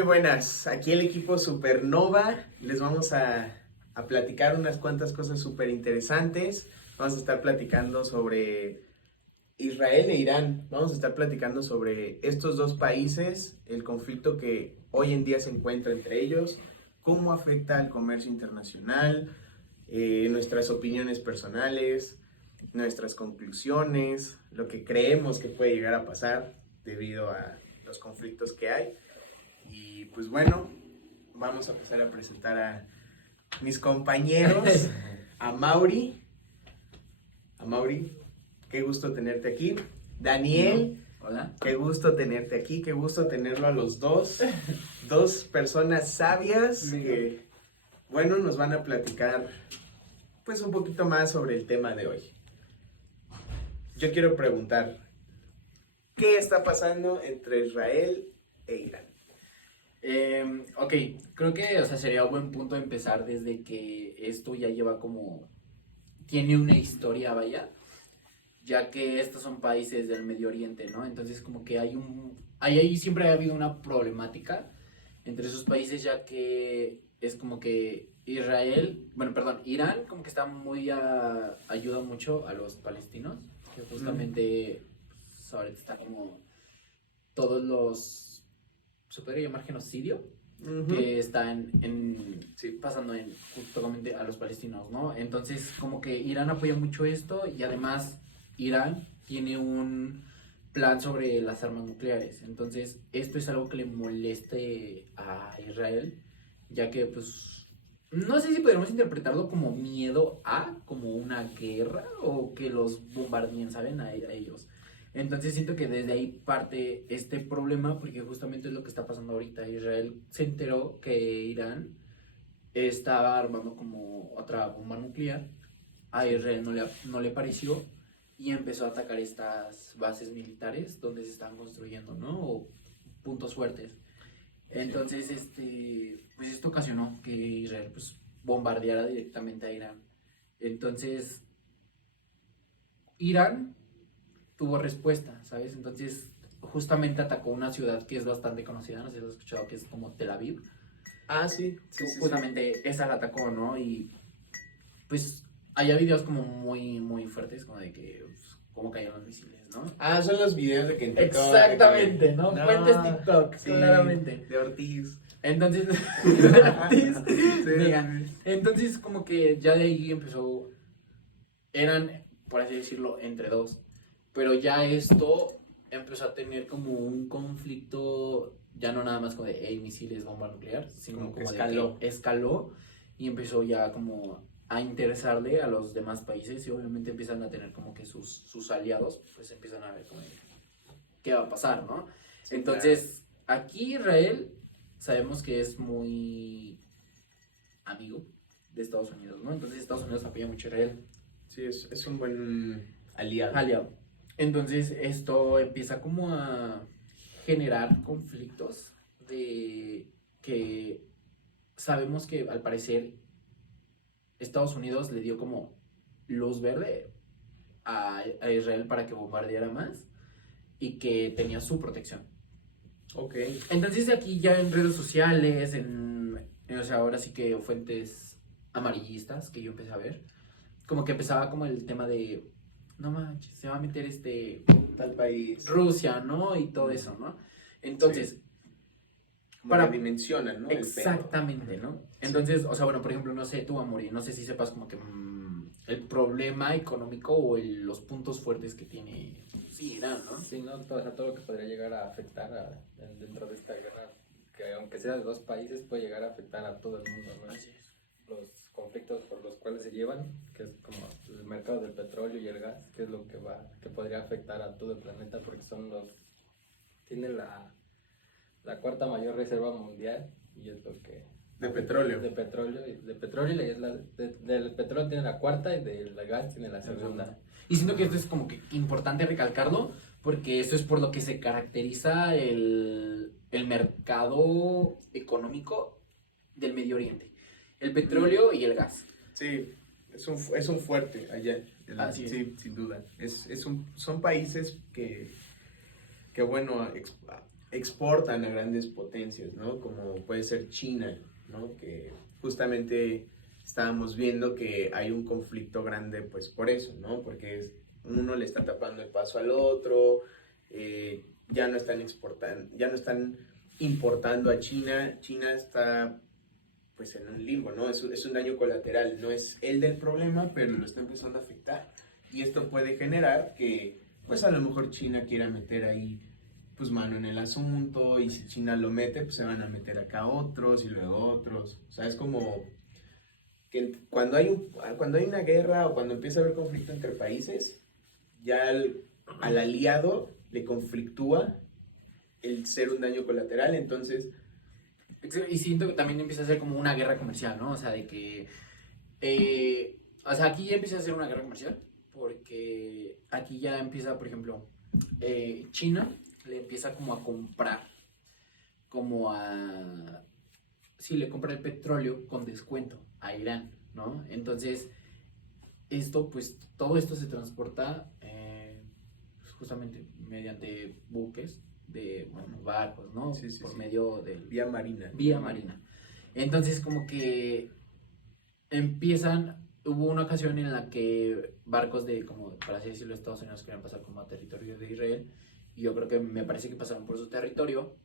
Muy buenas, aquí el equipo Supernova, les vamos a platicar unas cuantas cosas súper interesantes. Vamos a estar platicando sobre Israel e Irán, vamos a estar platicando sobre estos dos países, el conflicto que hoy en día se encuentra entre ellos, cómo afecta al comercio internacional, nuestras opiniones personales, nuestras conclusiones, lo que creemos que puede llegar a pasar debido a los conflictos que hay. Y pues bueno, vamos a empezar a presentar a mis compañeros, a Mauri. A Mauri, qué gusto tenerte aquí. Daniel, hola. Qué gusto tenerte aquí, qué gusto tenerlo a los dos. Dos personas sabias que, bueno, nos van a platicar pues un poquito más sobre el tema de hoy. Yo quiero preguntar, ¿qué está pasando entre Israel e Irán? Ok, creo que, sería un buen punto empezar desde que esto ya lleva tiene una historia, vaya, ya que estos son países del Medio Oriente, ¿no? Entonces como que ahí siempre ha habido una problemática entre esos países, ya que es como que Irán como que ayuda mucho a los palestinos, que justamente pues, ahorita está como todos los, se podría llamar genocidio, que está pasando justamente a los palestinos, ¿no? Entonces, como que Irán apoya mucho esto y además Irán tiene un plan sobre las armas nucleares. Entonces, esto es algo que le moleste a Israel, ya que, pues, no sé si podríamos interpretarlo como miedo como una guerra o que los bombardeen, ¿saben? A ellos. Entonces siento que desde ahí parte este problema, porque justamente es lo que está pasando ahorita. Israel se enteró que Irán estaba armando como otra bomba nuclear. A Israel no le pareció y empezó a atacar estas bases militares donde se están construyendo, ¿no? O puntos fuertes. Entonces, pues esto ocasionó que Israel pues bombardeara directamente a Irán. Entonces, Irán tuvo respuesta, ¿sabes? Entonces, justamente atacó una ciudad que es bastante conocida, no sé si has escuchado, que es como Tel Aviv. Ah, sí. Justamente esa la atacó, ¿no? Y pues había videos como muy, muy fuertes, como de que, pues, cómo cayeron los misiles, ¿no? Ah, son los videos de que en TikTok. Exactamente, ¿no? Fuentes TikTok, sí, claramente. De Ortiz. Entonces, digan, entonces como que ya de ahí eran, por así decirlo, entre dos. Pero ya esto empezó a tener como un conflicto, ya no nada más como de misiles, bomba nuclear, sino como escaló. de que escaló y empezó ya como a interesarle a los demás países y obviamente empiezan a tener como que sus aliados, pues empiezan a ver como qué va a pasar, ¿no? Sí, entonces, claro. Aquí Israel sabemos que es muy amigo de Estados Unidos, ¿no? Entonces Estados Unidos apoya mucho a Israel. Sí, es un buen aliado. Entonces esto empieza como a generar conflictos de que sabemos que al parecer Estados Unidos le dio como luz verde a Israel para que bombardeara más y que tenía su protección. Ok. Entonces aquí ya en redes sociales, o sea, ahora sí que fuentes amarillistas que yo empecé a ver, como que empezaba como el tema de no manches, se va a meter tal país, Rusia, ¿no? Y todo eso, ¿no? Entonces, sí. Para dimensionan, ¿no? Exactamente, ¿no? Entonces, o sea, bueno, por ejemplo, no sé, tú, Amori, no sé si sepas como que el problema económico o los puntos fuertes que tiene Irán, ¿no? Sí, ¿no? O sea, todo lo que podría llegar a afectar dentro de esta guerra, que aunque sea de dos países, puede llegar a afectar a todo el mundo, ¿no? Así es. Los conflictos por los cuales se llevan, que es como el mercado del petróleo y el gas, que es lo que podría afectar a todo el planeta, porque tienen la cuarta mayor reserva mundial y es lo que... De petróleo. De petróleo y del petróleo tiene la cuarta y del gas tiene la segunda. Y siento que esto es como que importante recalcarlo, porque eso es por lo que se caracteriza el mercado económico del Medio Oriente. El petróleo y el gas. Sí, es un fuerte allá. Así es. Sí, sin duda. Son países que bueno, exportan a grandes potencias, ¿no? Como puede ser China, ¿no? Que justamente estábamos viendo que hay un conflicto grande, pues por eso, ¿no? Porque uno le está tapando el paso al otro, ya no están exportando, ya no están importando a China. China está pues en un limbo, ¿no? Es un daño colateral, no es el del problema, pero lo está empezando a afectar. Y esto puede generar que, pues a lo mejor China quiera meter ahí, pues mano en el asunto, y si China lo mete, pues se van a meter acá otros y luego otros. O sea, es como que cuando hay una guerra o cuando empieza a haber conflicto entre países, ya al aliado le conflictúa el ser un daño colateral, entonces Y siento que también empieza a ser como una guerra comercial, ¿no? O sea, de que... o sea, aquí ya empieza a ser una guerra comercial, porque aquí ya empieza, por ejemplo, China le empieza como a comprar, como a... Sí, le compra el petróleo con descuento a Irán, ¿no? Entonces, pues, todo esto se transporta pues, justamente mediante buques de, bueno, barcos, ¿no? sí, sí, Por sí. medio del... Vía marina. Vía marina. Entonces, como que hubo una ocasión en la que barcos de, como, para así decirlo, Estados Unidos querían pasar como a territorio de Israel, y yo creo que me parece que pasaron por su territorio,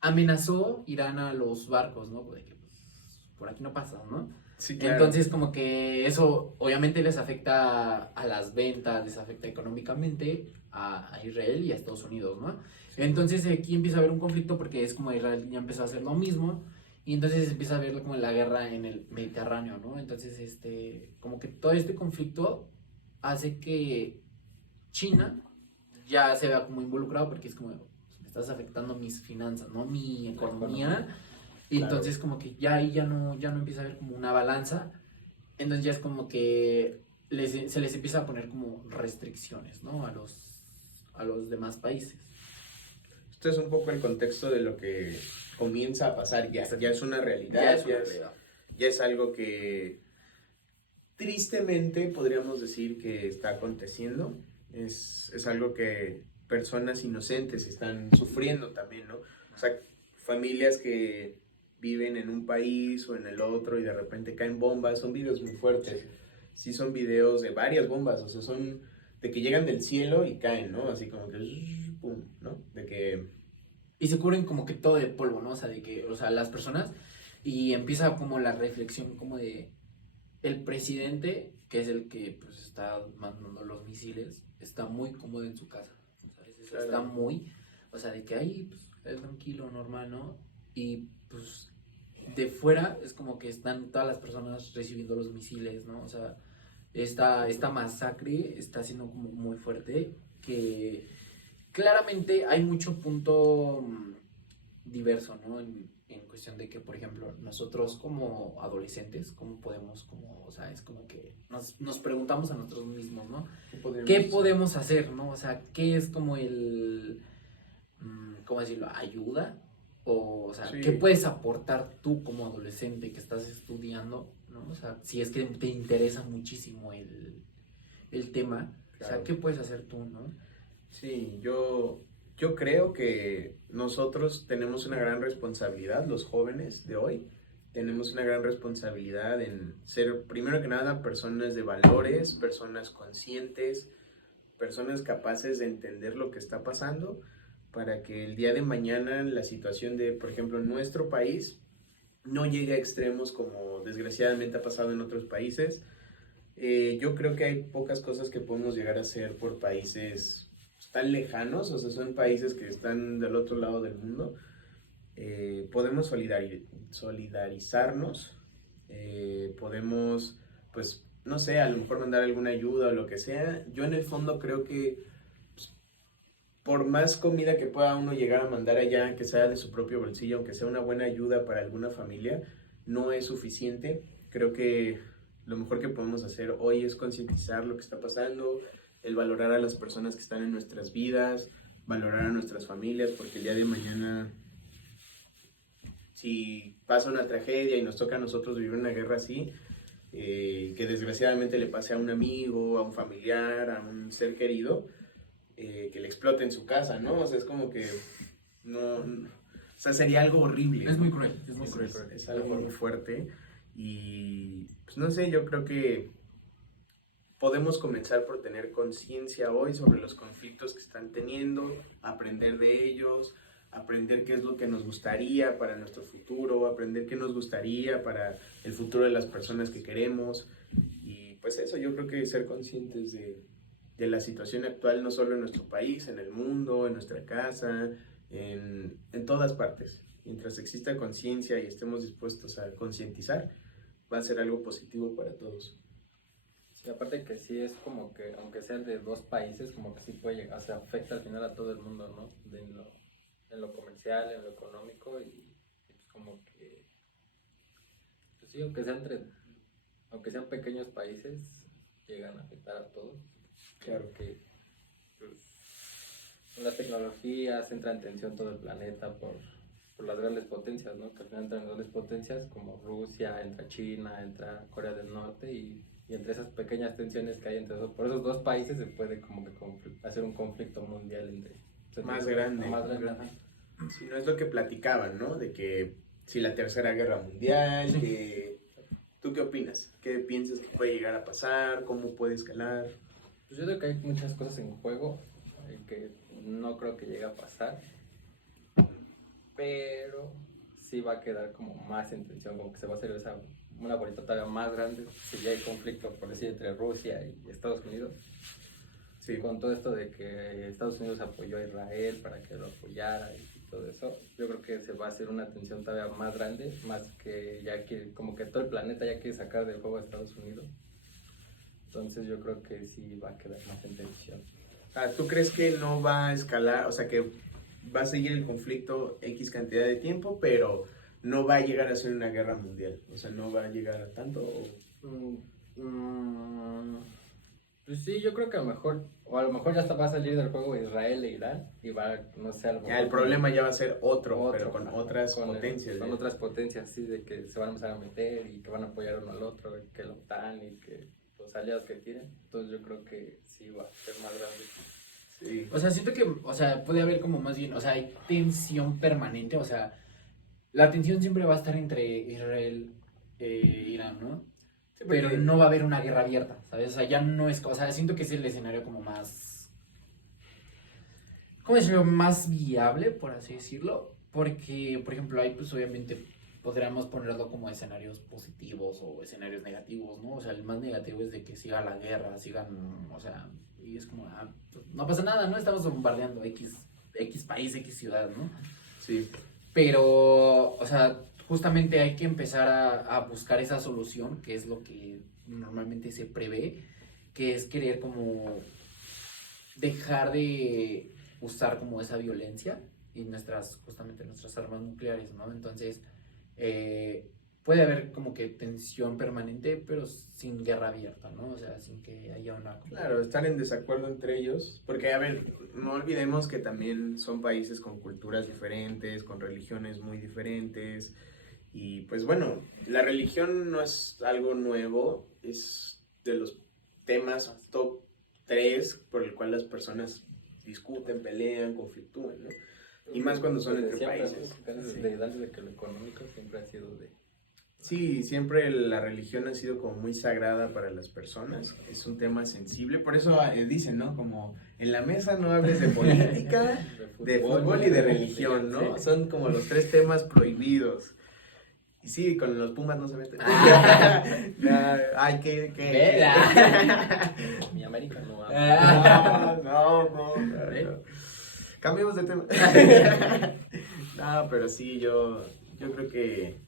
amenazó Irán a los barcos, ¿no? De que, pues, por aquí no pasas, ¿no? Sí, claro. Entonces, como que eso obviamente les afecta a las ventas, les afecta económicamente a Israel y a Estados Unidos, ¿no? Entonces aquí empieza a haber un conflicto porque es como Israel ya empezó a hacer lo mismo y entonces empieza a haber como la guerra en el Mediterráneo, ¿no? Entonces, como que todo este conflicto hace que China ya se vea como involucrado porque es como, me estás afectando mis finanzas, ¿no? Mi economía. Y entonces como que ya ahí ya no empieza a haber como una balanza. Entonces ya es como que se les empieza a poner como restricciones, ¿no? A los demás países. Esto es un poco el contexto de lo que comienza a pasar ya. Ya es una realidad. Ya es algo que tristemente podríamos decir que está aconteciendo. Es algo que personas inocentes están sufriendo también, ¿no? O sea, familias que viven en un país o en el otro y de repente caen bombas, son videos muy fuertes. Sí, son videos de varias bombas, o sea, son de que llegan del cielo y caen, ¿no? Así como que, pum, ¿no? De que... Y se cubren como que todo de polvo, ¿no? O sea, de que, o sea, las personas, y empieza como la reflexión como de el presidente, que es el que pues está mandando los misiles, está muy cómodo en su casa, ¿sabes? Claro. Está muy, o sea, de que ahí pues es tranquilo, normal, ¿no? Y pues de fuera es como que están todas las personas recibiendo los misiles, ¿no? O sea, esta masacre está siendo como muy fuerte, que claramente hay mucho punto diverso, ¿no? En cuestión de que, por ejemplo, nosotros como adolescentes, ¿cómo podemos, como, o sea, es como que nos preguntamos a nosotros mismos, ¿no? ¿Qué podemos hacer, no? O sea, ¿qué es como ¿cómo decirlo? ¿Ayuda? O sea, Sí. ¿qué puedes aportar tú como adolescente que estás estudiando, ¿no? O sea, si es que te interesa muchísimo el tema, Claro. o sea, ¿qué puedes hacer tú, no? Sí, yo creo que nosotros tenemos una gran responsabilidad, los jóvenes de hoy, tenemos una gran responsabilidad en ser, primero que nada, personas de valores, personas conscientes, personas capaces de entender lo que está pasando, para que el día de mañana la situación de, por ejemplo, en nuestro país no llegue a extremos como desgraciadamente ha pasado en otros países. Yo creo que hay pocas cosas que podemos llegar a hacer por países tan lejanos, o sea, son países que están del otro lado del mundo. Podemos solidarizarnos, podemos, pues, no sé, a lo mejor mandar alguna ayuda o lo que sea. Yo en el fondo creo que pues, por más comida que pueda uno llegar a mandar allá, que sea de su propio bolsillo, aunque sea una buena ayuda para alguna familia, no es suficiente. Creo que lo mejor que podemos hacer hoy es concientizar lo que está pasando, el valorar a las personas que están en nuestras vidas, valorar a nuestras familias, porque el día de mañana, si pasa una tragedia y nos toca a nosotros vivir una guerra así, que desgraciadamente le pase a un amigo, a un familiar, a un ser querido, que le explote en su casa, ¿no? O sea, es como que o sea, sería algo horrible. Es ¿no? muy cruel, es muy cruel. Es algo muy fuerte y, pues no sé, yo creo que podemos comenzar por tener conciencia hoy sobre los conflictos que están teniendo, aprender de ellos, aprender qué es lo que nos gustaría para nuestro futuro, aprender qué nos gustaría para el futuro de las personas que queremos. Y pues eso, yo creo que ser conscientes de la situación actual, no solo en nuestro país, en el mundo, en nuestra casa, en todas partes. Mientras exista conciencia y estemos dispuestos a concientizar, va a ser algo positivo para todos. Sí, aparte que sí es como que, aunque sean de dos países, como que sí puede llegar, o sea, afecta al final a todo el mundo, ¿no? En lo comercial, en lo económico y pues como que, pues sí, aunque sean pequeños países, llegan a afectar a todos. Claro. Que pues, con las tecnologías entra en tensión todo el planeta por las grandes potencias, ¿no? Que al final entran grandes potencias como Rusia, entra China, entra Corea del Norte y entre esas pequeñas tensiones que hay por esos dos países se puede como que hacer un conflicto mundial Más grande. Ajá. Si no es lo que platicaban, ¿no? De que si la Tercera Guerra Mundial, que... ¿Tú qué opinas? ¿Qué piensas que puede llegar a pasar? ¿Cómo puede escalar? Pues yo creo que hay muchas cosas en juego que no creo que llegue a pasar, pero sí va a quedar como más en tensión, como que se va a hacer una bolita todavía más grande si ya hay conflicto, por decir, entre Rusia y Estados Unidos. Sí. Con todo esto de que Estados Unidos apoyó a Israel para que lo apoyara y todo eso, yo creo que se va a hacer una tensión todavía más grande, más que ya que como que todo el planeta ya quiere sacar del juego a Estados Unidos. Entonces yo creo que sí va a quedar más en tensión. ¿Tú crees que no va a escalar, o sea, que va a seguir el conflicto X cantidad de tiempo, pero no va a llegar a ser una guerra mundial? O sea, ¿no va a llegar a tanto? Pues sí, yo creo que a lo mejor ya hasta va a salir del juego Israel e Irán y va, no sé, a lo mejor... Ya, el problema ya va a ser otro pero con otras potencias. Con otras potencias, sí, de que se van a empezar a meter y que van a apoyar uno al otro, que la OTAN y que los aliados que tienen. Entonces yo creo que sí va a ser más grande. Sí. O sea, siento que, o sea, puede haber como más bien, o sea, hay tensión permanente, o sea, la tensión siempre va a estar entre Israel e Irán, ¿no? Sí, pero no va a haber una guerra abierta, ¿sabes? O sea, ya no es, o sea, siento que es el escenario como más, ¿cómo decirlo? Más viable, por así decirlo, porque, por ejemplo, ahí pues obviamente podríamos ponerlo como escenarios positivos o escenarios negativos, ¿no? O sea, el más negativo es de que siga la guerra, o sea, y es como, pues, no pasa nada, ¿no? Estamos bombardeando X país, X ciudad, ¿no? Sí. Pero, o sea, justamente hay que empezar a buscar esa solución, que es lo que normalmente se prevé, que es querer como dejar de usar como esa violencia y justamente nuestras armas nucleares, ¿no? Entonces, puede haber como que tensión permanente, pero sin guerra abierta, ¿no? O sea, sin que haya una... Claro, están en desacuerdo entre ellos, porque, a ver, no olvidemos que también son países con culturas diferentes, con religiones muy diferentes, y pues bueno, la religión no es algo nuevo, es de los temas top 3 por el cual las personas discuten, pelean, conflictúan, ¿no? Y más cuando son entre países. Antes de que lo económico siempre ha sido de... Sí, siempre la religión ha sido como muy sagrada para las personas, es un tema sensible, por eso dicen, ¿no? Como en la mesa no hables de política, de fútbol y de religión, ¿no? Son como los 3 temas prohibidos. Y sí, con los Pumas no se meten. Ay, ¿qué? Mi América no No. Cambiemos de tema. No, pero sí, yo creo que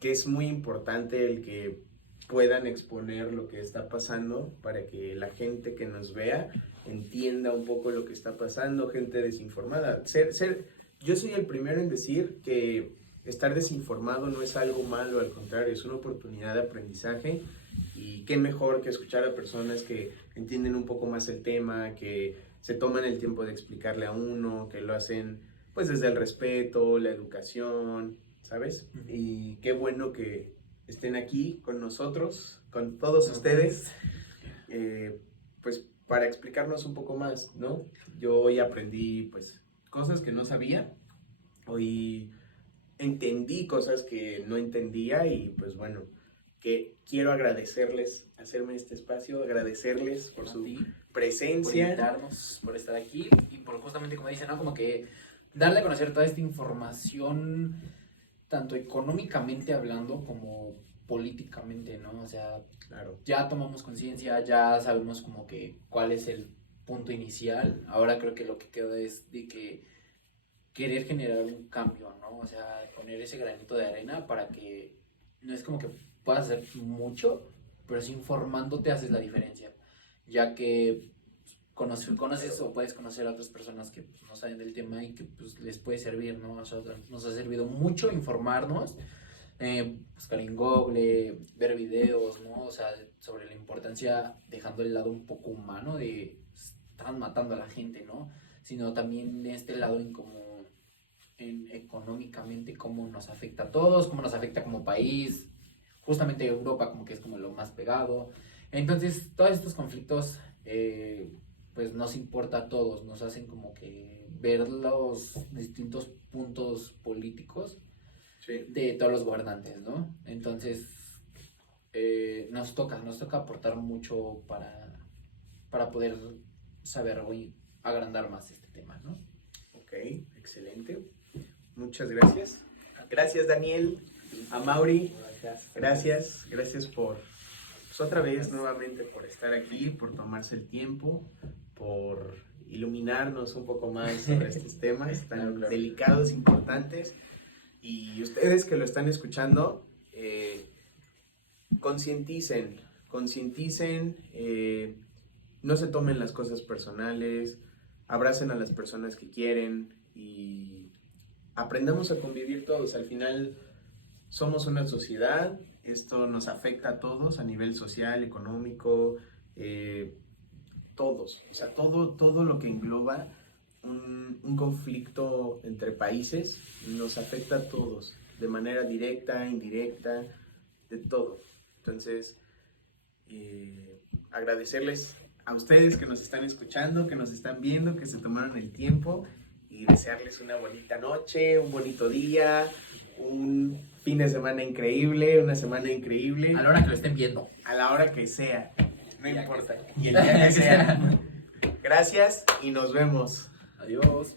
es muy importante el que puedan exponer lo que está pasando para que la gente que nos vea entienda un poco lo que está pasando, gente desinformada. Yo soy el primero en decir que estar desinformado no es algo malo, al contrario, es una oportunidad de aprendizaje y qué mejor que escuchar a personas que entienden un poco más el tema, que se toman el tiempo de explicarle a uno, que lo hacen pues desde el respeto, la educación, ¿sabes? Y qué bueno que estén aquí con nosotros, con todos ustedes, pues para explicarnos un poco más, ¿no? Yo hoy aprendí, pues, cosas que no sabía, hoy entendí cosas que no entendía y, pues, bueno, que quiero agradecerles, hacerme este espacio, agradecerles por A su ti, por presencia. invitarnos, por estar aquí y por justamente, como dicen, ¿no? Como que darle a conocer toda esta información, tanto económicamente hablando como políticamente, ¿no? O sea, Claro, ya tomamos conciencia, ya sabemos como que cuál es el punto inicial. Ahora creo que lo que queda es de que querer generar un cambio, ¿no? O sea, poner ese granito de arena para que no es como que puedas hacer mucho, pero si informándote haces la diferencia, ya que conoces o puedes conocer a otras personas que pues, no saben del tema y que pues, les puede servir, ¿no? O sea, nos ha servido mucho informarnos, buscar en Google, ver videos, ¿no? O sea, sobre la importancia, dejando el lado un poco humano de están matando a la gente, ¿no? Sino también de este lado en como en económicamente cómo nos afecta a todos, cómo nos afecta como país, justamente Europa como que es como lo más pegado. Entonces, todos estos conflictos pues nos importa a todos, nos hacen como que ver los distintos puntos políticos sí. de todos los gobernantes, ¿no? Entonces, nos toca aportar mucho para poder saber hoy agrandar más este tema, ¿no? Ok, excelente. Muchas gracias. Gracias, Daniel. A Mauri, gracias por, pues otra vez, nuevamente, por estar aquí, por tomarse el tiempo, por iluminarnos un poco más sobre estos temas tan Claro. delicados, importantes. Y ustedes que lo están escuchando, concienticen, no se tomen las cosas personales, abracen a las personas que quieren y aprendamos a convivir todos. Al final somos una sociedad, esto nos afecta a todos a nivel social, económico, todos, o sea, todo lo que engloba un conflicto entre países nos afecta a todos, de manera directa, indirecta, de todo. Entonces, agradecerles a ustedes que nos están escuchando, que nos están viendo, que se tomaron el tiempo y desearles una bonita noche, un bonito día, un fin de semana increíble, una semana increíble. A la hora que lo estén viendo. A la hora que sea, no Ya importa. que sea. Y el día que sea. Gracias y nos vemos. Adiós.